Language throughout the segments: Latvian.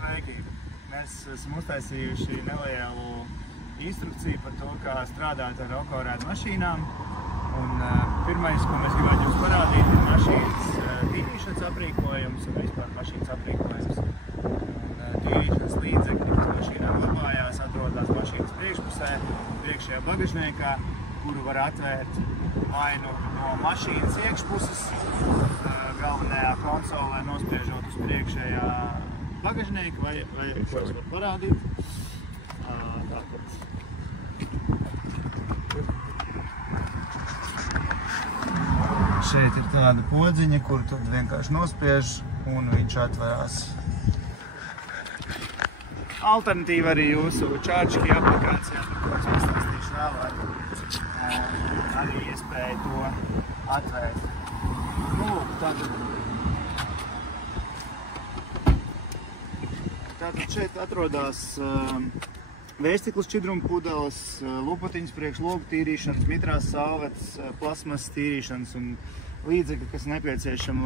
Sveiki! Mēs esam uztaisījuši nelielu instrukciju par to, kā strādāt ar okorēdu mašīnām. Un pirmais, ko mēs gribētu jums parādīt, ir mašīnas tīrīšanas aprīkojums un vispār mašīnas aprīkojums. Un tīrīšanas līdzekļi, kas mašīnām glabājās, atrodas mašīnas priekšpusē, priekšējā bagažniekā, kuru var atvērt vai no mašīnas iekšpuses, galvenajā konsolē nospiežot uz priekšējā bagažnieku, vai ko es varu parādīt. Tātad. Šeit ir tāda podziņa, kur tad vienkārši nospiež un viņš atverās. Alternatīva arī jūsu Charge Key aplikācijā, par ko es pastāstīšu vēlāk. Arī iespēja to atvērt. Tātad šeit atrodas vērstiklas šķidruma pudeles, lupatiņas priekš logu tīrīšanas, mitrās salvetes, plasmas tīrīšanas un līdzekļi, kas nepieciešami,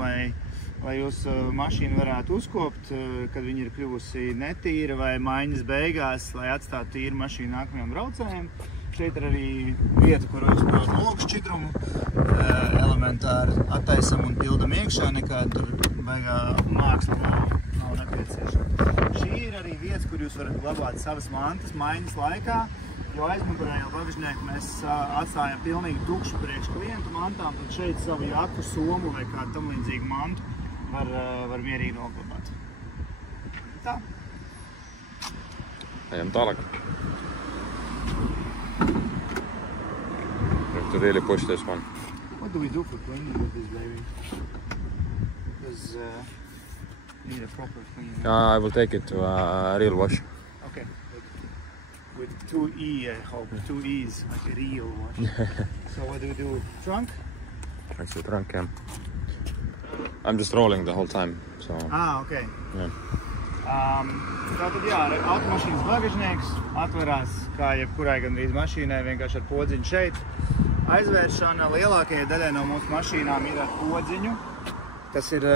lai jūsu mašīnu varētu uzkopt, kad viņa ir kļuvusi netīra vai maiņas beigās, lai atstātu tīru mašīnu nākamajiem braucējiem. Šeit ir arī vieta, kur uzpildam logu šķidrumu, elementāri attaisam un pildam iekšā, nekāda tur baigā māksla nav nepieciešama. Šī ir arī vietas, kur jūs varat glabāt savas mantas maiņas laikā, jo aizmugurējā bagažnieku mēs atstājam pilnīgi tukšu priekš klientu mantām, tad šeit savu jaku, somu vai kādu tam līdzīgu mantu var mierīgi noglabāt. Tā. Ejam tālāk. To really push this one. What do we do for cleaning with this baby? Because need a proper cleaning. I will take it to a real wash. Okay. With 2 E, I hope. 2 E's, like a real wash. So what do we do? Trunk? That's the trunk, yeah. I'm just rolling the whole time, so... Okay. Yeah. Tātad jā, automašīnas bagažnieks atverās, kā jebkurai gandrīz mašīnai, vienkārši ar podziņu šeit. Aizvēršana lielākajai daļai no mūsu mašīnām ir ar podziņu. Tas ir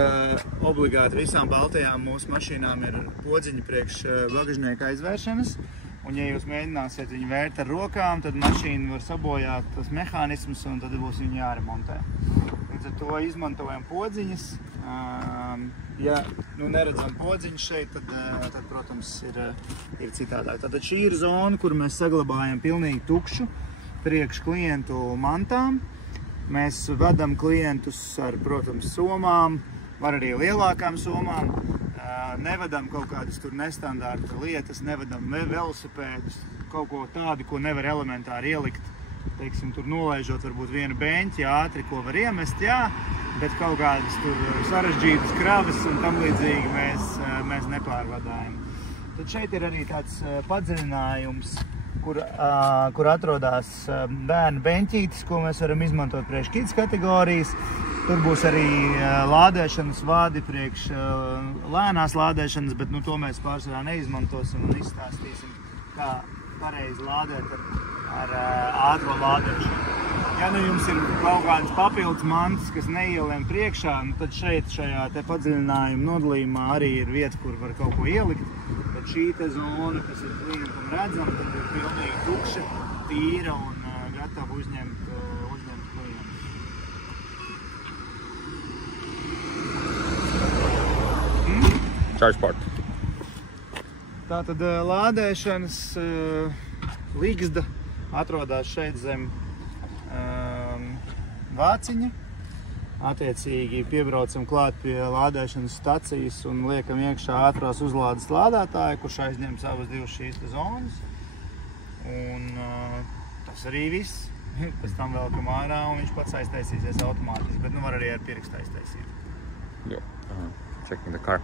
obligāti visām baltajām mūsu mašīnām ir podziņa priekš bagažnieka aizvēršanas. Un ja jūs mēģināsiet viņu vērt ar rokām, tad mašīna var sabojāt tas mehānismus un tad būs viņu jāremontē. Līdz ar to izmantojam podziņas. Ja neredzam podziņu šeit, tad protams, ir citādāk. Tātad šī ir zona, kur mēs saglabājam pilnīgi tukšu priekš klientu mantām. Mēs vedam klientus ar, protams, somām, var arī lielākām somām. Nevedam kaut kādas tur nestandarta lietas, nevedam velosipēdus, kaut ko tādu, ko nevar elementāri ielikt. Teiksim, tur nolaižot varbūt vienu beņķi ātri, ko var iemest, jā, bet kaut kādas tur sarežģītas kravas un tam līdzīgi mēs nepārvadājam. Tad šeit ir arī tāds padziļinājums, kur atrodas bērnu beņķītis, ko mēs varam izmantot priekš kids kategorijas. Tur būs arī lādēšanas vādi priekš lēnās lādēšanas, bet to mēs pārsvarā neizmantosim un izstāstīsim, kā pareizi lādēt ar ātro lādēšanu. Ja jums ir kaut kādas papildus mantas, kas neielien priekšā, tad šeit šajā te padziļinājuma nodalījumā arī ir vieta, kur var kaut ko ielikt. Bet šī te zona, kas ir klientam redzama, tad ir pilnīgi tukša, tīra un gatava uzņemt klientu. Charge part. Tātad lādēšanas ligzda atrodas šeit zem vāciņa. Attiecīgi piebraucam klāt pie lādēšanas stacijas un liekam iekšā ātrās uzlādes lādētāju, kurš aizņem savas divas šīs zonas. Un tas arī viss. Pēc tam velkam ārā un viņš pats aiztaisīsies automātiski, bet var arī ar pirkstu aiztaisīt. Jo, checking the car.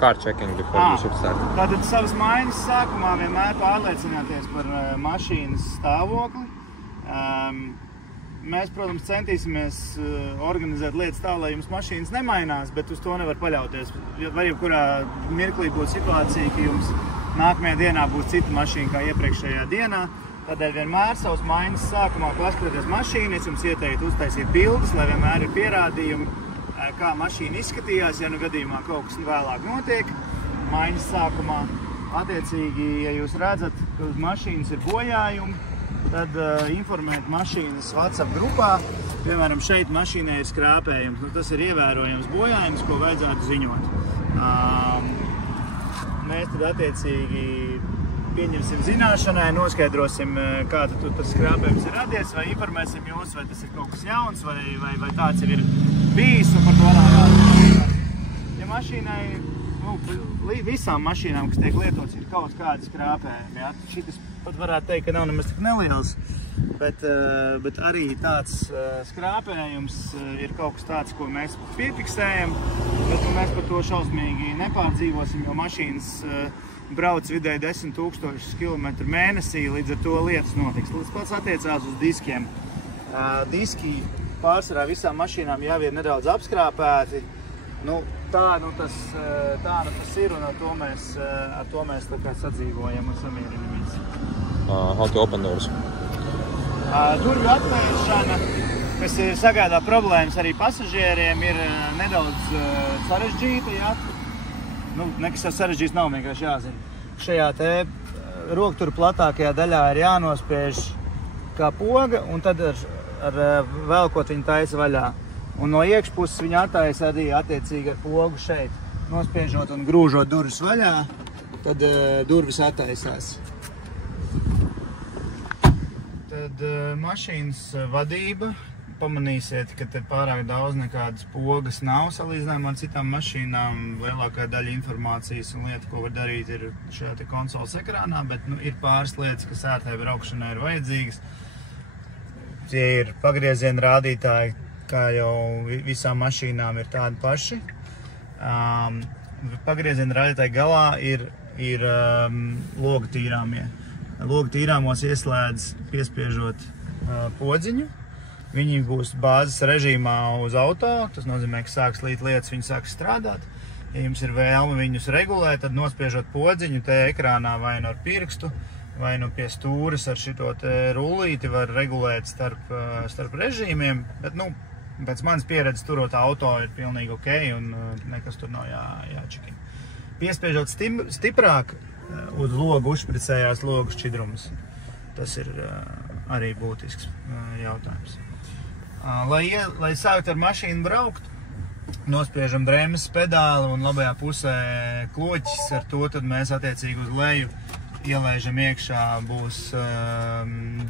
Car checking before you should start. Tātad savas maiņas sākumā vienmēr pārliecināties par mašīnas stāvokli. Mēs, protams, centīsimies organizēt lietas tā, lai jums mašīnas nemainās, bet uz to nevar paļauties. Var jebkurā mirklī būt situācija, ka jums nākamajā dienā būs cita mašīna kā iepriekšējā dienā. Tādēļ vienmēr savas maiņas sākumā paskatoties mašīnu, es jums ieteiktu uztaisīt bildes, lai vienmēr ir pierādījumi, kā mašīna izskatījās, ja gadījumā kaut kas vēlāk notiek. maiņas sākumā. Attiecīgi, ja jūs redzat, ka uz mašīnas ir bojājumi, tad informēt mašīnas WhatsApp grupā. Piemēram, šeit mašīnai ir skrāpējums. Nu, tas ir ievērojams bojājums, ko vajadzētu ziņot. Mēs tad attiecīgi pieņemsim zināšanai, noskaidrosim, kāda tur tas skrāpējums ir radies, vai informēsim jūs, vai tas ir kaut kas jauns, vai tāds jau ir bijis, un par to jāatcerās. Ja mašīnai, visām mašīnām, kas tiek lietots, ir kaut kādi skrāpējumi, ja? Šitas pat varētu teikt, ka nav nemaz tik neliels, bet arī tāds skrāpējums ir kaut kas tāds, ko mēs piefiksējam, bet mēs par to šausmīgi nepārdzīvosim, jo mašīnas brauc vidēji 10 000 kilometru mēnesī, līdz ar to lietas notiks. Tas pats attiecās uz diskiem. Diski pārsvarā visām mašīnām jau ir nedaudz apskrāpēti. Tā tas ir, un ar to mēs tā kā sadzīvojam un samierinamies. How to open doors? Durvju atvēršana, kas sagādā problēmas arī pasažieriem, ir nedaudz sarežģīta, ja? Nekas jau sarežģīts nav, vienkārši jāzina. Šajā te rokturu platākajā daļā ir jānospiež kā poga, un tad ar velkot viņu taisa vaļā. Un no iekšpuses viņa attaisa arī attiecīgi ar pogu šeit. Nospiežot un grūžot durvis vaļā, tad durvis attaisās. Tad mašīnas vadība. Pamanīsiet, ka te pārāk daudz nekādas pogas nav salīdzinājumā ar citām mašīnām. Lielākā daļa informācijas un lieta, ko var darīt, ir šajā te konsoles ekrānā, bet ir pāris lietas, kas ērtai braukšanai ir vajadzīgas. Tie ir pagrieziena rādītāji, kā jau visām mašīnām ir tādi paši. Pagrieziena rādītāji galā ir logu tīrāmie. Logu tīrāmos ieslēdz piespiežot podziņu. Viņi būs bāzes režīmā uz auto, tas nozīmē, ka sāks līt lietas, viņi sāks strādāt. Ja jums ir vēlme viņus regulēt, tad nospiežot podziņu te ekrānā vai nu ar pirkstu, vai nu pie stūres ar šito te rullīti var regulēt starp režīmiem. Bet, pēc manas pieredzes turot auto ir pilnīgi ok un nekas tur nav jāčekina. Piespiežot stiprāk, uz logu uzšpricējās logu šķidrums. Tas ir arī būtisks jautājums. Lai sākt ar mašīnu braukt, nospiežam drēmes pedāli un labajā pusē kloķis, ar to tad mēs attiecīgi uz leju ielaižam iekšā būs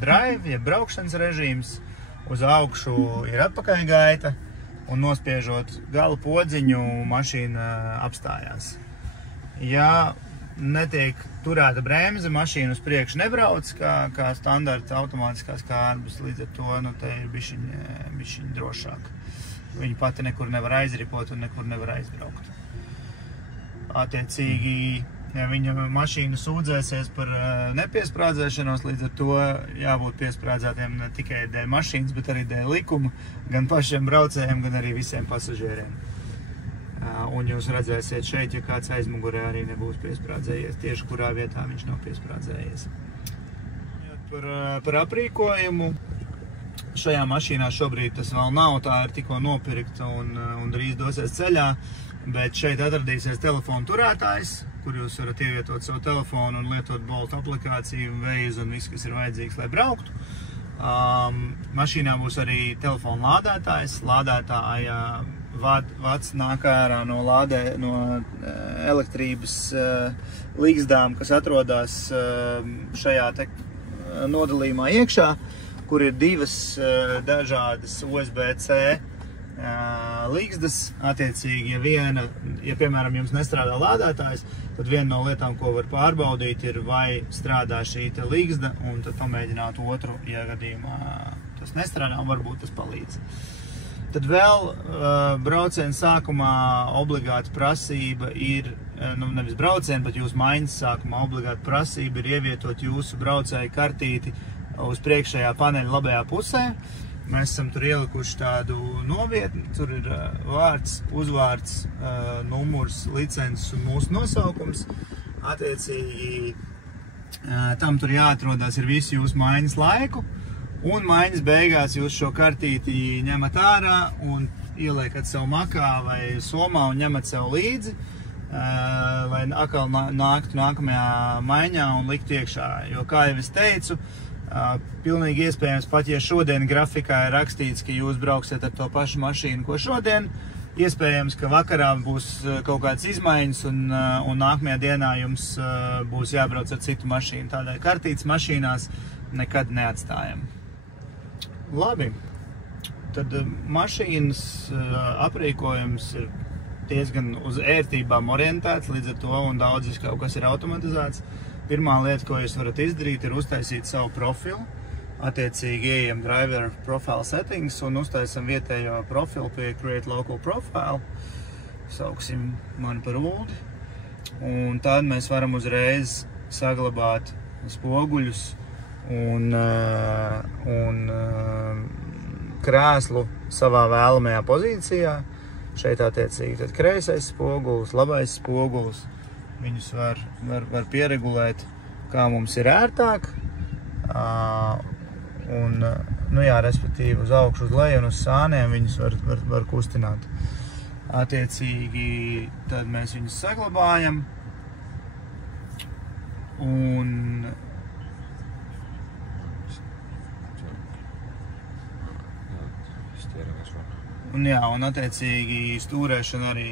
drive, jeb braukšanas režīms, uz augšu ir atpakaļgaita un nospiežot galu podziņu mašīna apstājās. Ja netiek turēta bremze, mašīna uz priekšu nebrauc, kā standarta automātiskās kārbas, līdz ar to te ir bišķiņ drošāk. Viņa pati nekur nevar aizripot un nekur nevar aizbraukt. Attiecīgi, ja viņa mašīna sūdzēsies par nepiesprādzēšanos, līdz ar to jābūt piesprādzētiem ne tikai dēļ mašīnas, bet arī dēļ likuma, gan pašiem braucējiem, gan arī visiem pasažieriem. Un jūs redzēsiet šeit, ja kāds aizmugurē arī nebūs piesprādzējies, tieši kurā vietā viņš nav piesprādzējies. Par aprīkojumu. Šajā mašīnā šobrīd tas vēl nav, tā ir tikko nopirkta un drīz dosies ceļā, bet šeit atradīsies telefonu turētājs, kur jūs varat ievietot savu telefonu un lietot Bolt aplikāciju, Waze un viss, kas ir vajadzīgs, lai brauktu. Mašīnā būs arī telefona lādētājs, lādētāja vads nāk ārā no elektrības līgzdām, kas atrodas šajā te nodalījumā iekšā, kur ir divas dažādas USB-C līgzdas. Attiecīgi, ja piemēram jums nestrādā lādētājs, tad viena no lietām, ko var pārbaudīt, ir vai strādā šī te līgzda, un tad pamēģināt otru, ja gadījumā tas nestrādā, un varbūt tas palīdz. Tad vēl brauciena sākumā obligāta prasība ir, nevis brauciena, bet jūsu maiņas sākumā obligāta prasība ir ievietot jūsu braucēju kartīti uz priekšējā paneļa labajā pusē. Mēs esam tur ielikuši tādu novietni, tur ir vārds, uzvārds, numurs, licences un mūsu nosaukums. Attiecīgi, tam tur jāatrodās ir visi jūsu maiņas laiku. Un maiņas beigās jūs šo kartīti ņemat ārā un ieliekat sev makā vai somā un ņemat sev līdzi. lai atkal nāktu nākamajā maiņā un liktu iekšā. Jo, kā jau es teicu, pilnīgi iespējams, pat ja šodien grafikā ir rakstīts, ka jūs brauksiet ar to pašu mašīnu, ko šodien, iespējams, ka vakarā būs kaut kādas izmaiņas un nākamajā dienā jums būs jābrauc ar citu mašīnu. Tādēļ kartītes mašīnās nekad neatstājam. Labi, tad mašīnas aprīkojums ir diezgan uz ērtībām orientēts, līdz ar to un daudz kaut kas ir automatizēts. Pirmā lieta, ko jūs varat izdarīt, ir uztaisīt savu profilu. Attiecīgi ejam driver profile settings un uztaisam vietējo profilu pie Create Local Profile. Sauksim mani par Uldi. Un tad mēs varam uzreiz saglabāt spoguļus un krēslu savā vēlamajā pozīcijā. Šeit attiecīgi tad kreisais spogulis, labais spogulis. Viņus var pieregulēt, kā mums ir ērtāk. Un, respektīvi uz augšu, uz leju un uz sāniem viņus var kustināt. Attiecīgi, tad mēs viņus saglabājam. Un attiecīgi stūrēšana arī,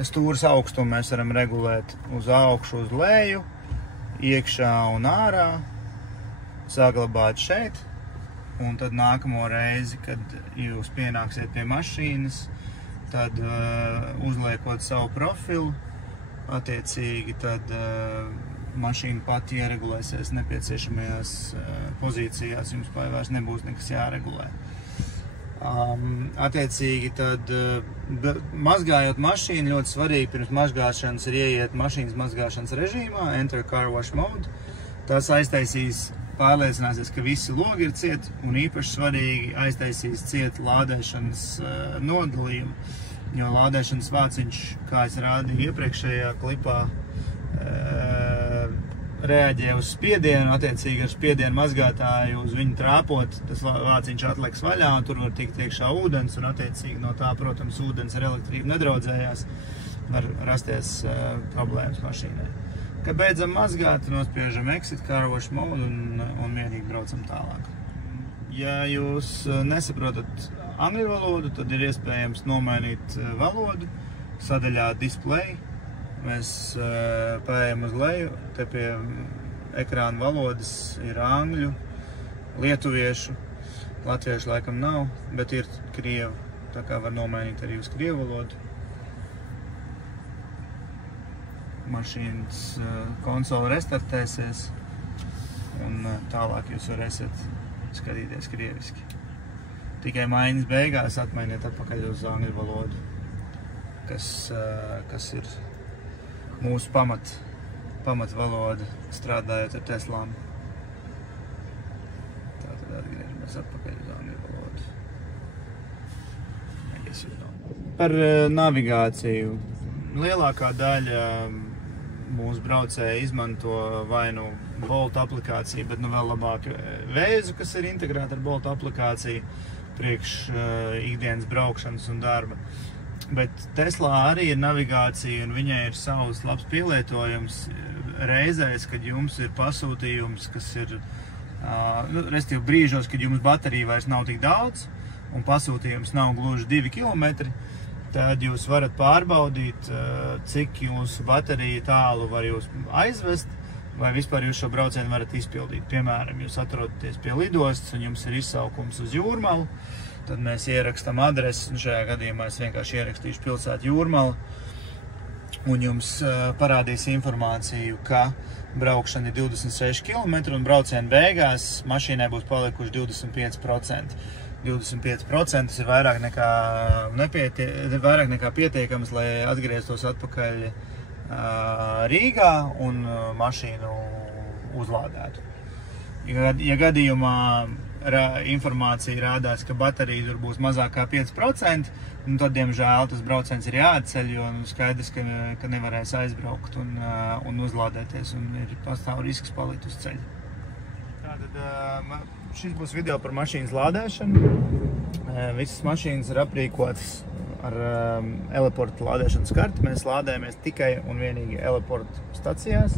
stūras augstumu mēs varam regulēt uz augšu, uz leju, iekšā un ārā, saglabāt šeit. Un tad nākamo reizi, kad jūs pienāksiet pie mašīnas, tad uzliekot savu profilu, attiecīgi tad mašīna pati ieregulēsies nepieciešamajās pozīcijās, jums vairs nebūs nekas jāregulē. Attiecīgi tad mazgājot mašīnu, ļoti svarīgi pirms mazgāšanas ir ieiet mašīnas mazgāšanas režīmā, Enter Car Wash Mode. Tas aiztaisīs, pārliecināsies, ka visi logi ir cieti un īpaši svarīgi aiztaisīs ciet lādēšanas nodalījumu, jo lādēšanas vāciņš, kā es rādīju iepriekšējā klipā, reaģē uz spiedienu, attiecīgi ar spiedienu mazgātāju uz viņu trāpot, tas vāciņš atliks vaļā un tur var tikt iekšā ūdens un attiecīgi no tā, protams, ūdens ar elektrību nedraudzējās, var rasties problēmas mašīnai. Kad beidzam mazgāt, nospiežam Exit Car Wash Mode un mierīgi braucam tālāk. Ja jūs nesaprotat angļu valodu, tad ir iespējams nomainīt valodu sadaļā Display. Mēs paējam uz leju, te pie ekrāna valodas ir angļu, lietuviešu, latviešu laikam nav, bet ir krievu, tā kā var nomainīt arī uz krievu valodu. Mašīnas konsole restartēsies un tālāk jūs varēsiet skatīties krieviski. Tikai maiņas beigās atmainiet atpakaļ uz angļu valodu, kas ir mūsu pamat valoda strādājot ar Teslām. Tātad atgriežamies atpakaļ uz angļu valodu. Par navigāciju. Lielākā daļa mūsu braucēji izmanto vai nu Bolt aplikāciju, bet vēl labāk Vēzu, kas ir integrēta ar Bolt aplikāciju priekš ikdienas braukšanas un darba. Bet Teslā arī ir navigācija un viņai ir savs labs pielietojums reizēs, kad jums ir pasūtījums, kas ir, respektīvi brīžos, kad jums baterija vairs nav tik daudz un pasūtījums nav gluži 2 kilometri, tad jūs varat pārbaudīt, cik jūsu baterija tālu var jūs aizvest, vai vispār jūs šo braucienu varat izpildīt. Piemēram, jūs atrodaties pie lidostas un jums ir izsaukums uz Jūrmalu, tad mēs ierakstam adresi, un šajā gadījumā es vienkārši ierakstīšu pilsētu Jūrmala, un jums parādīs informāciju, ka braukšana ir 26 km, un brauciena beigās mašīnai būs palikuši 25%. 25% ir vairāk nekā pietiekams, lai atgrieztos atpakaļ Rīgā un mašīnu uzlādētu. Ja gadījumā informācija rādās, ka baterija tur būs mazāk kā 5%, tad, diemžēl, tas brauciens ir jāatceļ, jo skaidrs, ka nevarēs aizbraukt un uzlādēties, un pastāv risks palikt uz ceļa. Tātad šis būs video par mašīnas lādēšanu. Visas mašīnas ir aprīkotas ar Eleporta lādēšanas karti. Mēs lādējamies tikai un vienīgi Eleporta stacijās.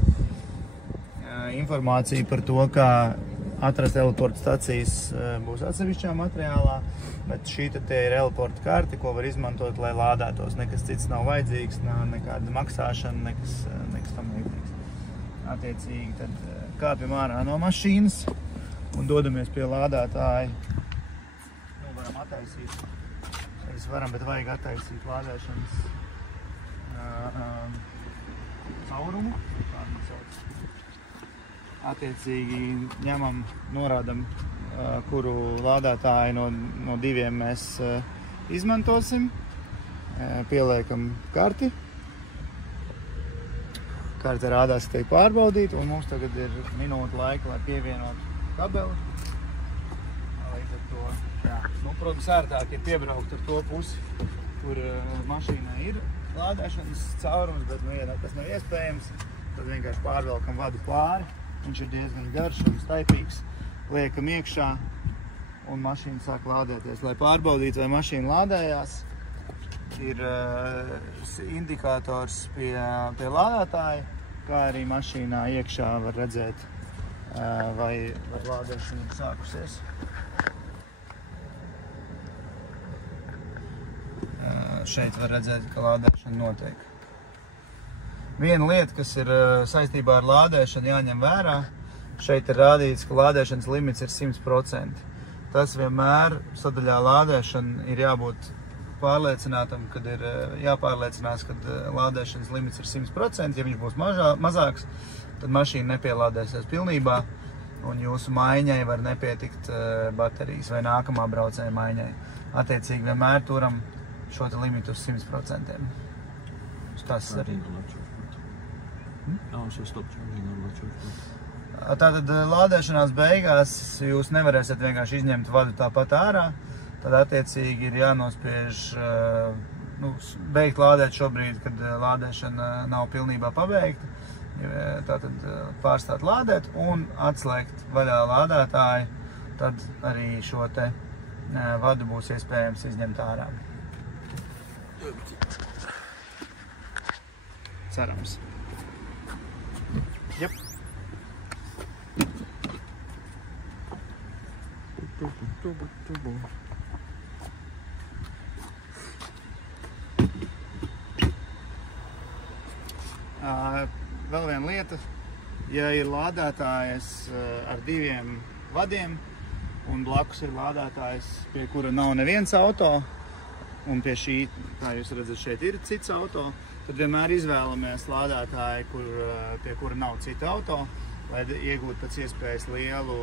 Informācija par to, kā atrast Eleporta stacijas, būs atsevišķā materiālā, bet šī te ir Eleporta karte, ko var izmantot, lai lādētos. Nekas cits nav vajadzīgs, nav nekāda maksāšana, nekas tam līdzīgs. Attiecīgi tad kāpjam ārā no mašīnas un dodamies pie lādētāja. Nu, varam attaisīt. Mēs varam, bet vajag attaisīt lādēšanas caurumu. Attiecīgi ņemam, norādam, kuru lādētāju no diviem mēs izmantosim. Pieliekam karti. Karte rādās, ka tiek pārbaudīta, un mums tagad ir minūte laika, lai pievienotu kabeli. Līdz ar to, jā. Nu, protams, ērtāk ir piebraukt ar to pusi, kur mašīnai ir lādēšanas caurums, bet ja tas nav iespējams, tad vienkārši pārvelkam vadu pāri. Viņš ir diezgan garš un staipīgs. Liekam iekšā un mašīna sāk lādēties. Lai pārbaudītu, vai mašīna lādējās, ir indikators pie lādētāja, kā arī mašīnā iekšā var redzēt, vai lādēšana ir sākusies. Šeit var redzēt, ka lādēšana notiek. Viena lieta, kas ir saistībā ar lādēšanu jāņem vērā, šeit ir rādīts, ka lādēšanas limits ir 100%. Tas vienmēr sadaļā lādēšana ir jābūt pārliecinātam, kad ir jāpārliecinās, kad lādēšanas limits ir 100%. Ja viņš būs mazāks, tad mašīna nepielādēsies pilnībā un jūsu maiņai var nepietikt baterijas vai nākamā braucēja maiņai. Attiecīgi vienmēr turam šo limitu uz 100%. Tas arī. Tātad lādēšanās beigās jūs nevarēsiet vienkārši izņemt vadu tāpat ārā, tad attiecīgi ir jānospiež, beigt lādēt šobrīd, kad lādēšana nav pilnībā pabeigta, tātad pārstāt lādēt un atslēgt vaļā lādētāju, tad arī šo te vadu būs iespējams izņemt ārā. Cerams. Jep. Vēl viena lieta, ja ir lādētājs ar diviem vadiem un blakus ir lādētājs, pie kura nav neviens auto, un pie šī, kā jūs redzat, šeit ir cits auto, tad vienmēr izvēlamies lādētāju, pie kura nav cita auto, lai iegūtu pēc iespējas lielu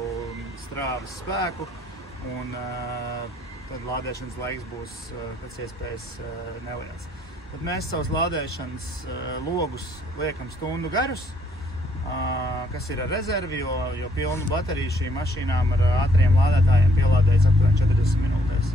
strāvas spēku, un tad lādēšanas laiks būs pēc iespējas neliels. Tad mēs savus lādēšanas logus liekam stundu garus, kas ir ar rezervi, jo pilnu bateriju šīm mašīnām ar ātriem lādētājiem pielādējas aptuveni 40 minūtēs.